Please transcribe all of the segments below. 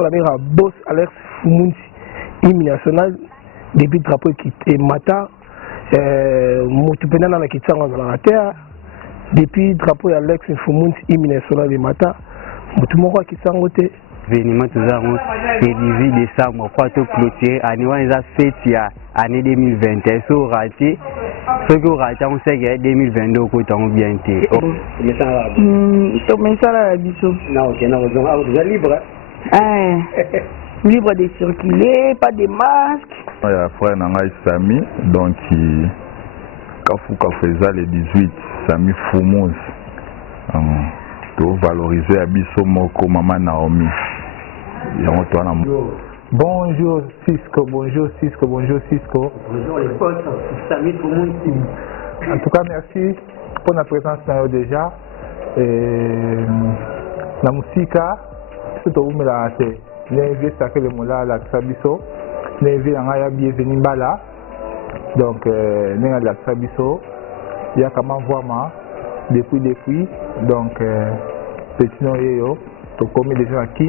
pour la meilleure boss Alex Fumunsi, hymne national, depuis drapeau qui est Mata, Moutupena dans la Kitsanga dans la terre, depuis drapeau Alex Fumunsi, hymne national de Mata, Moutumoro Kitsanga. Événement tout ça, c'est 18 décembre, pour tout clôturer, année fête année 2021, so raté, ce que raté, on sait que 2022 côté on bien été. Mais ça là, bisous. Non, ok, non, vous êtes libre. Libre de circuler, pas de masques. Il y a frère Nangaï Sami, donc Kafou Kafouza le 18, Sami Foumouz. Pour valoriser Abisso Moko, Maman Naomi. Bonjour Cisco, bonjour Cisco, bonjour Cisco. Bonjour les potes, Sami Foumouz. En tout cas, merci pour la présence déjà. La musique, c'est tout le monde. L'invité, ça fait le mot là, la Sabiso. L'invité, on a bienvenue là. Donc, la Sabiso. Il y a comment voir moi depuis. Donc, petit nom est yo. Tu connais déjà qui.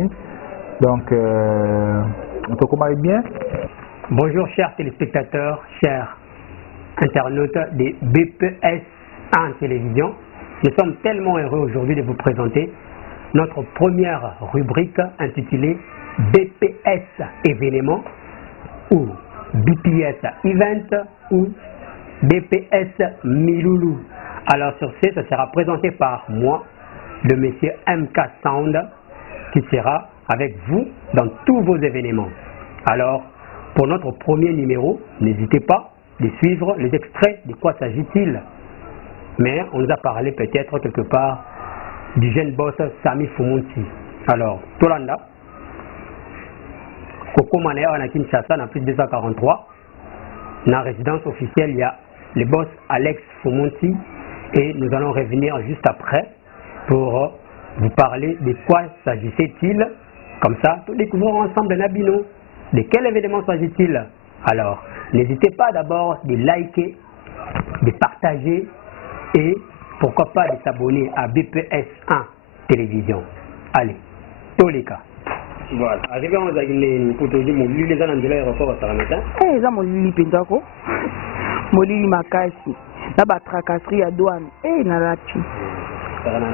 Donc, on te connaît bien. Bonjour chers téléspectateurs, chers internautes de BPS 1 Télévision. Nous sommes tellement heureux aujourd'hui de vous présenter notre première rubrique intitulée BPS événement ou BPS event ou BPS Miloulou. Alors sur ce, ça sera présenté par moi, le monsieur MK Sound, qui sera avec vous dans tous vos événements. Alors, pour notre premier numéro, n'hésitez pas de suivre les extraits de quoi s'agit-il. Mais on nous a parlé peut-être quelque part du jeune boss Sami Fumunsi. Alors, Tolanda, Koko Manea en Kinshasa, en plus 243. Dans la résidence officielle, il y a le boss Alex Fumunsi. Et nous allons revenir juste après pour vous parler de quoi s'agissait-il. Comme ça, nous découvrons ensemble Nabino. De quel événement s'agit-il? Alors, n'hésitez pas d'abord de liker, de partager et pourquoi pas de s'abonner à BPS 1 Télévision. Allez, tous les cas. Voilà, arrivé en Zaguine, pour te dire, mon lili, les gens de l'aéroport au Saramata. Eh, ça, mon lili, Pentako. Mon lili, Makasi. Là, la tracasserie à douane. Eh, Nalati.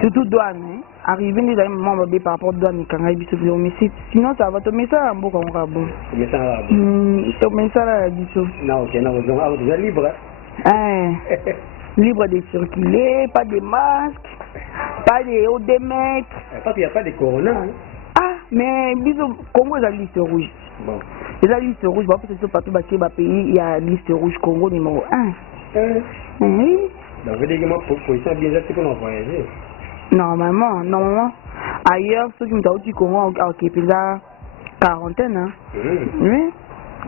Surtout douane, hein. Arrivé, nous avons membre par rapport à douane, quand on a mais sinon, ça va te mettre ça en boucle, on va bon. Tu mets ça là. Tu mets ça là, bisous. Non, ok, non, vous êtes libre. Libre de circuler, pas de masques, pas de haut de mètres. Parce qu'il n'y a pas de corona. Hein. Ah, mais bisous, Congo, la liste rouge. Bon. Et la liste rouge, parce que partout dans le pays, il y a la liste rouge Congo numéro 1. Oui. Donc, vous dites que moi, pour ça, bien sûr, qu'on va voyager. Normalement. Ailleurs, ceux qui me disent au Congo, ok, puis là, quarantaine. Hein. Oui.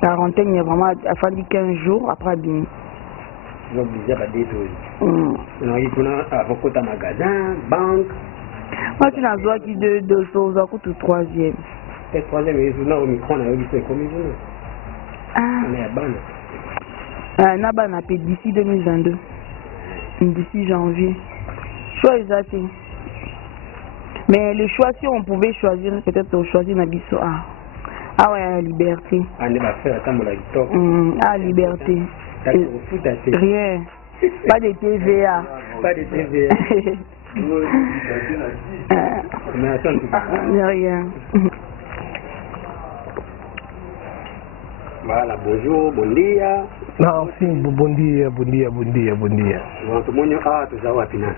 Quarantaine, il y a vraiment, il a fallu 15 jours après bien. Vous obligez à détruire. Il y a beaucoup de magasins, banques. Moi, tu n'as besoin que de choses, à coup, tout troisième. Et troisième, il y a au micro, on a eu des commissions. On est à Ban. On a payé d'ici 2022. D'ici janvier. Choisir. Mais le choix, si on pouvait choisir, peut-être on choisit Nabiso. Ah ouais, la liberté. Liberté. Rien. Pas de TVA. Pas de TVA. Mais attends, rien. Voilà, bonjour, bon dia. Non, si, bon dia. Tout le monde est à Wapina.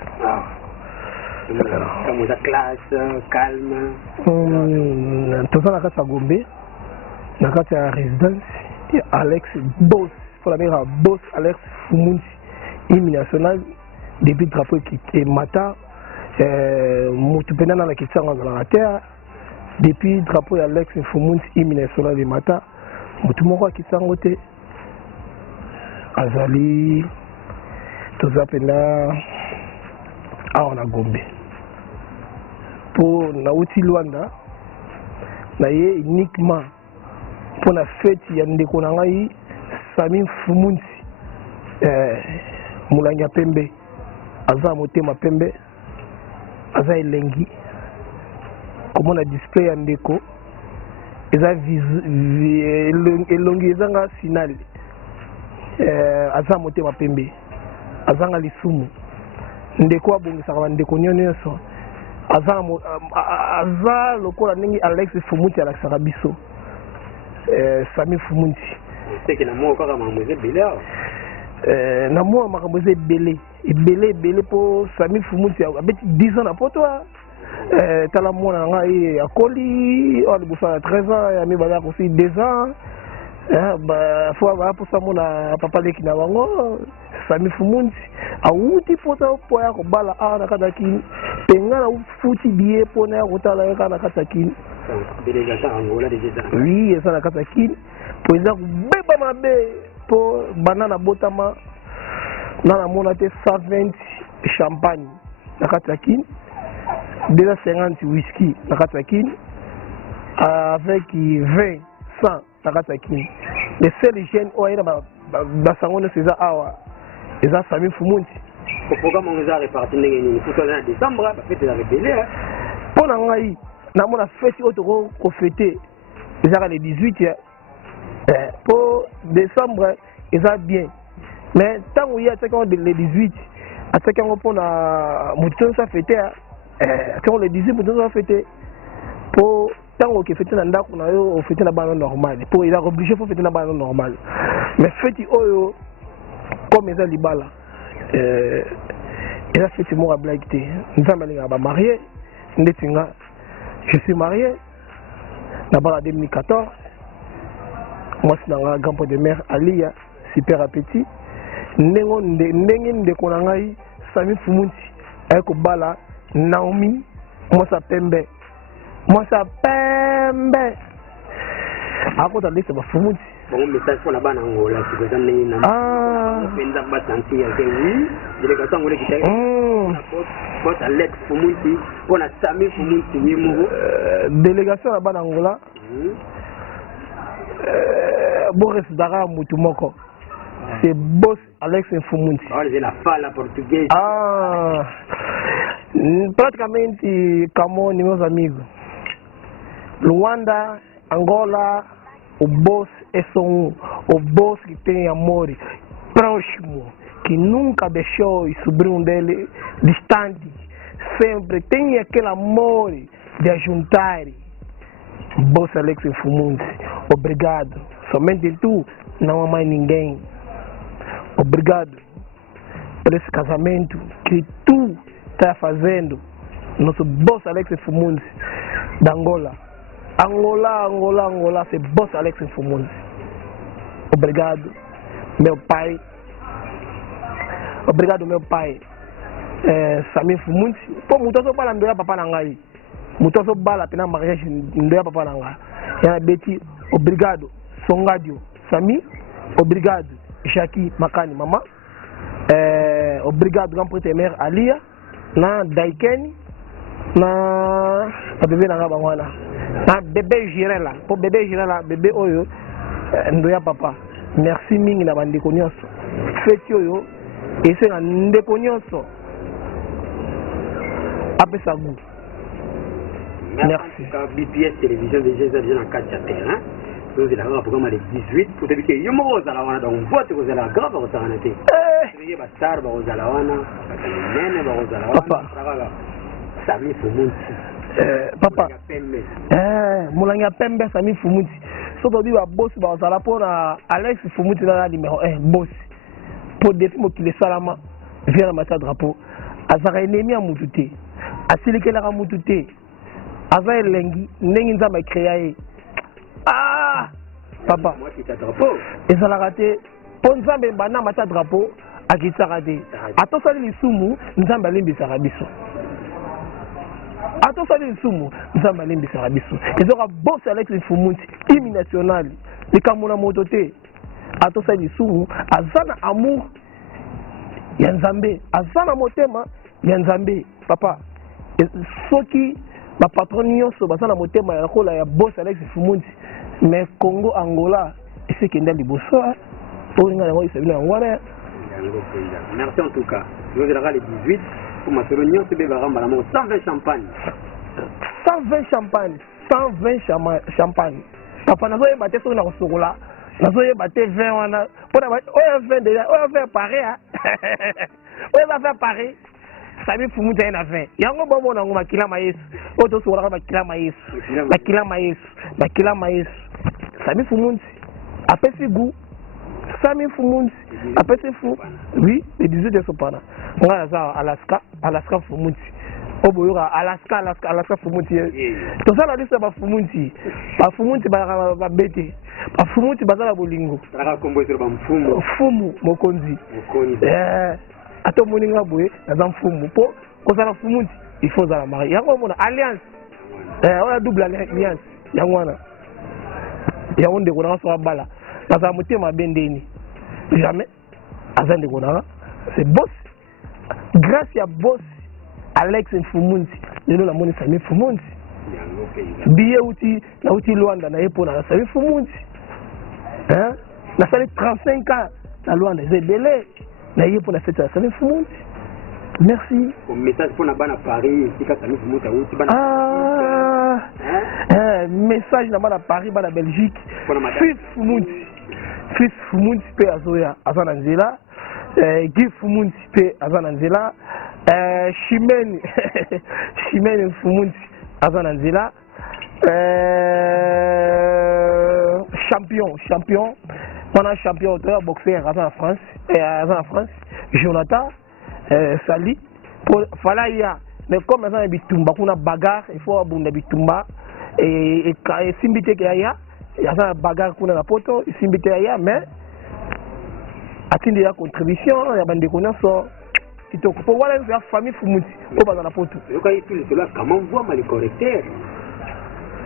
Comme la classe, calme. Tout ça, dans la Gombe, dans la résidence, Alex Boss, pour la meilleure boss Alex Fumunsi, hymne national, depuis drapeau qui est Mata, Moutupena dans la Kitsanga dans la terre, depuis drapeau Alex Fumunsi, hymne national de Mata, Moutumoro Kitsanga te Azali, tout ça pena, on a Gombe. Pour Nauti Luanda, naye uniquement pour la fête yandeko nangai Sami Fumunsi Mulanya Pembe aza motema Pembe aza elengi comme on a display yandeko eza elongi ezanga finale aza motema pembe azanga lisumu ndeko abongisaka bandeko nyonso aza lokola ndenge Alex Fumuti alakisaka biso Sami Fumuti na mwa makambo eza ebele mpo Sami Fumuti abeti 10 ans na poto tala mwana na ngai akoli oyo liboso ya 13 ans ya mibale akosi 2 ans fo baposa mona papa leki na bango Sami Fumuti awuti mpota mpo ya kobala awa na kati ya kini mpe nga na futi biye mpona ya kotala ye kaka na kati ya kini wi eza na kati ya kini mpo eza kobeba mabe mpo bana na botama na namona te 120 champagne na kati ya kini 250 whisky na kati ya kini avec 20 100 na kati ya kini le seul jeune oyo ayena basango nyonso eza awa eza Sami Fumuti programme eza reparti ndenge nini kutoka na décembre bafete za rebelle mpo na ngai namona feti oyo tokofete ezaka le 18 mpo décembre eza bien mais ntango ye atiaki yango le 18 atiaki yango mpona moto nyonso afete atiaki yango le 18 moto nyonso afete mpo ntango okefete na ndako na yo ofete na bana normal mpo eza obligé fo fete na bana normal mais feti oyo comme eza libala eza feti moko ablaki te nzambe alingaka bamarie ndeti nga je suis marié na bala 2014 mwasi na nga grand de mère Alia super appétit ndenge ndeko na ngai Sami Fumuti aye kobala Naomi mwasa pembe akota lese bafumuti bon message pour la bana ngola sikoza ndenge na penda batanti ya kewi délégation ngole kitai bota Alex Fumuti pona Sami Fumuti nyemo délégation la bana ngola Boris Dara mutu moko c'est boss Alex Fumuti c'est la fala portugaise praticamente como meus amigos Luanda, Angola, o boss é só o boss que tem amor próximo, que nunca deixou o sobrinho dele distante, sempre tem aquele amor de ajuntar. Boss Alex Fumuti, obrigado, somente tu, não há mais ninguém. Obrigado por esse casamento que tu está fazendo, nosso boss Alex Fumuti da Angola. Angola, c'est boss Alex Fumuti. Obrigado, meu pai. Obrigado, meu pai. Sami Fumuti. Pô, mutoso bala ndoya papa na ngai. Mutoso bala pena mariage ndoya papa na ngai. Yana beti, obrigado. Songadio, Sami. Obrigado, Jackie Makani, mama. Obrigado, grand prêtre mère Alia. Na Daikeni. Na bébé na ngaba wana. Na bébé Jirela, pour bébé Jirela, bébé oyo ndoya papa. Merci mingi na bandeko nyonso. Feti oyo ese na ndeko nyonso. Apesa goût. Merci. BPS télévision de Jésus en 4 terrain. Donc il a un programme le 18 pour te dire que yo mo za la wana donc vote ko za la grave ko za na te. Eh, ba star ba ko za la wana, ba nene ba ko za la wana. Sami Fumuti. Papa. Moulanga Pembe Sami Fumuti. Soto bi ba boss ba za la pona Alex Fumuti na numéro 1 boss. Pour défi mo ki le salama vient na mata drapeau. Azara ennemi a mututé. Asilikela ka mututé. Aza elengi ndenge nzamba créé. Papa. Moi qui t'a drapeau. Et ça l'a raté. Pour nzambe bana mata drapeau akitsa raté. Atosali lisumu nzamba limbi sarabiso. Atosali lisumu nzamba limbi sarabiso. Ezora boss Alex Fumuti hymne national. Likamuna motote. Atosali lisumu azana amour ya nzambe. Azana motema ya nzambe. Papa. Soki ba patron nyonso bazana motema ya kola ya boss Alex Fumuti. Mais Congo, Angola, et c'est qu'il y a des beaux soirs. Merci en tout cas. Je vous dirai les 18 pour ma réunion, c'est 120 champagne. 120 champagne. 120 champagne. papa nazoyeba te soki na kosokola nazoyeba te 20 wana mpona oyo 20 deja oyo 20 pare oyo eza 20 pare Sami Fumuti aye na 20 yango bomona ngo makila mayesu oyo tosokolaka makila mayesu Sami Fumuti apesi gu Sami Fumuti apesi fu oui le 18 de sopana nga naza Alaska Fumuti oboyoka Alaska Fumuti tosala liso bafumuti babete bafumuti bazala bolingo fumu mokonzi ata omoni nga boye naza mfumu mpo kozala fumuti il faut ozala mari yango omona alliance oyo double alliance yango wana yango ndeko nanga soka bala nazala motema mabe ndeni jamais aza ndeko nanga c'est boss grâce ya boss Alex Mfumunzi lelo namoni Sami Fumuti biye nauti Luanda na ye mpona Sami Fumuti nasali 35 ans na Luanda eza ebele na ye mpona fete ya Sami Fumuti merci message mpona bana Paris esika Sami Fumuti auti message na bana Paris bana Belgique fils Fumuti mpe azoya aza na nzela Guy Fumuti mpe aza na nzela Chimene Fumuti aza na nzela champion wana champion to ya boxer aza na France Jonathan Sali fala ya mais comme aza na bitumba kuna bagarre il faut abunda bitumba esimbi te ke ya aza na bagarre kuna na poto esimbi te ya mais atindi ya contribution ya bandeko nyonso kitoko po wana ya famille Fumuti o baza na poto yokai tu le comment voir mal correcteur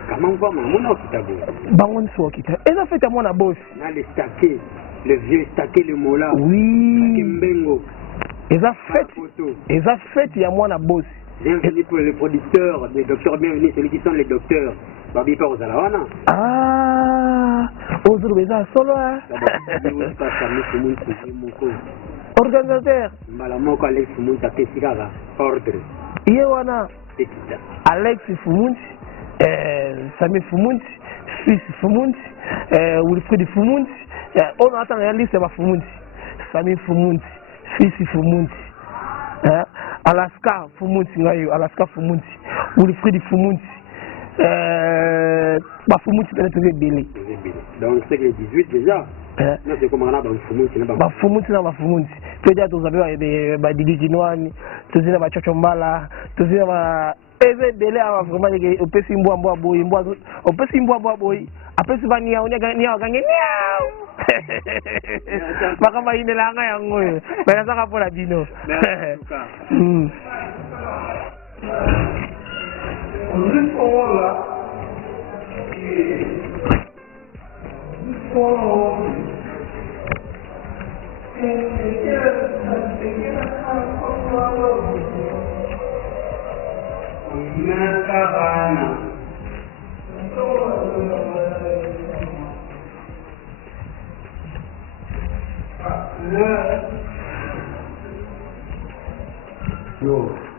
comment voir mon okitabo bango nso okita eza fait à mona boss na le stacké le vieux stacké le mola oui Kimbengo eza fait ya mwana boss bienvenue pour les producteurs des docteurs bienvenue celui qui sont les docteurs babi pa ozala wana ozuru beza solo organisateur mbala moko Alex Fumuti apesi kaka ordre ye wana Alex Fumuti Sami Fumuti fils Fumuti Wilfried Fumuti on attend ya liste ba Fumuti Sami Fumuti fils Fumuti Alaska Fumuti ngayo Alaska Fumuti Wilfried Fumuti ba Fumuti peut-être belé donc c'est le 18 déjà non c'est comme on a Fumuti ba Fumuti na ba Fumuti peut-être vous avez ba Didi Kinwani tozina ba Chocho Mbala tozina ba eze belé a vraiment que opesi mbwa boy apesi ba niao gange niao bakama inelanga yango bana saka pola bino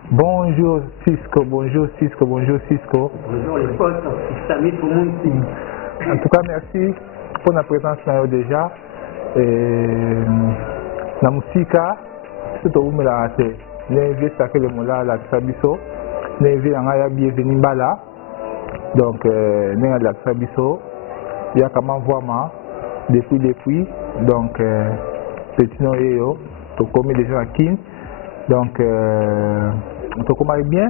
Bonjour Cisco, bonjour Cisco. Bonjour les potes, Sami Fumuti. En tout cas, merci pour la présence déjà. Na musika, c'est au moment là, c'est l'invité que le mola la Sabiso, l'invité en a bienvenue bala. Donc, n'est la Sabiso, il y a comment voir ma depuis, donc petit noyau, tout comme les gens qui, donc on commence bien.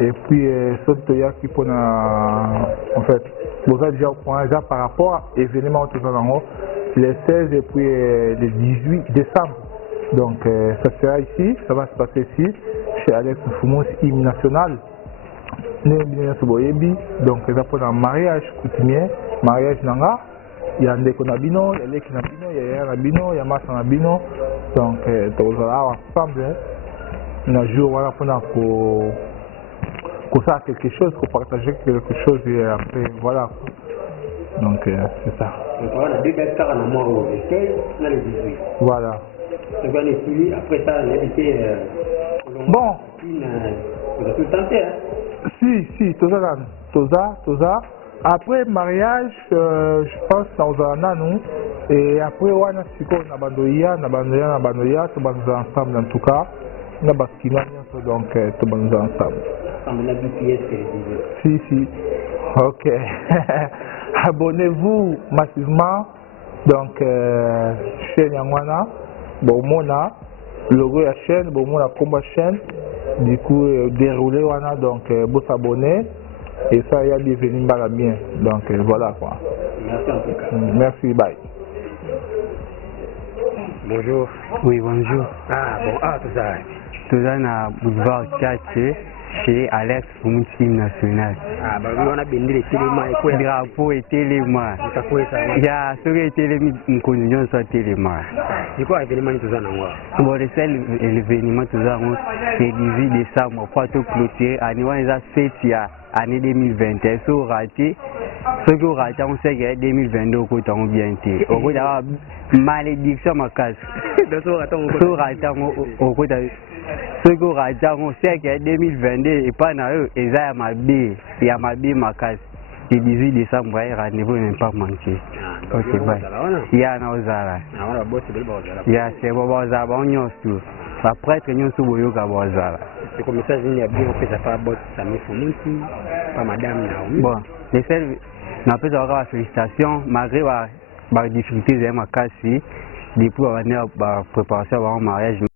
Et puis, surtout, il y a qui pour en fait, vous avez déjà au point par rapport à l'événement tout en haut, les 16 et puis le 18 décembre. Donc, ça sera ici, ça va se passer ici, chez Alex Fumuti, hymne national. Donc, c'est pour un mariage coutumier, mariage nanga. Il y a un déco nabino, il y a l'équipe nabino, il y a un nabino, il y a massa nabino. Donc, on va ensemble. Un jour, voilà, pour ça quelque chose, pour partager quelque chose et après, voilà. Donc, c'est ça. Donc, voilà, 2 hectares en mois au 16, là, le 18. Voilà. Donc, on est fini, après ça, on a été. Bon. On a tout tenté, hein? Si, Toza, Après mariage, je pense dans un an, et après, on a su qu'on a abandonné, tout le monde ensemble en tout cas. On a bâti donc tout le monde ensemble. Si. Ok. Abonnez-vous massivement. Donc, chaîne Yangwana, bon, mona, logo la chaîne, bon, mona, combat chaîne. Du coup, déroulé, wana, donc, vous s'abonner. Et ça, il y a bienvenue à la mienne. Donc, voilà quoi. Merci en tout cas. Merci, bye. Bonjour. Oui, bonjour. Ah, bon, tout ça. Tout ça, na boulevard Tchatché, chez Alex Fumunsi National. Ah, bah oui, on a bien dit les télémas et quoi. Drapeau et téléma. Il y a ce qui est téléma, une condition soit téléma. C'est quoi l'événement tout ça, non? Bon, le seul événement tout ça, c'est 18 décembre, pour tout clôturer, année où ils ont fait année 2021, so raté, ce qui raté, on sait que 2022 au côté on bien été. Au côté d'avoir malédiction ma casse. So raté au côté, ce qui raté, on sait que 2022 et pas dans eux, ils ont ma bé, il y a ma bé ma casse. Le 18 décembre, rendez-vous n'est pas manqué. Ok, bye. Il y a un Ozara. Il y a c'est bon Ozara, on y a tout. Après, que nous sommes au Ozara. C'est comme ça, il y a bien fait ça par bot, ça me fait monter, pas madame là. Bon, les seuls, on peut avoir la félicitation, malgré la difficulté de ma casse, depuis la préparation avant le mariage.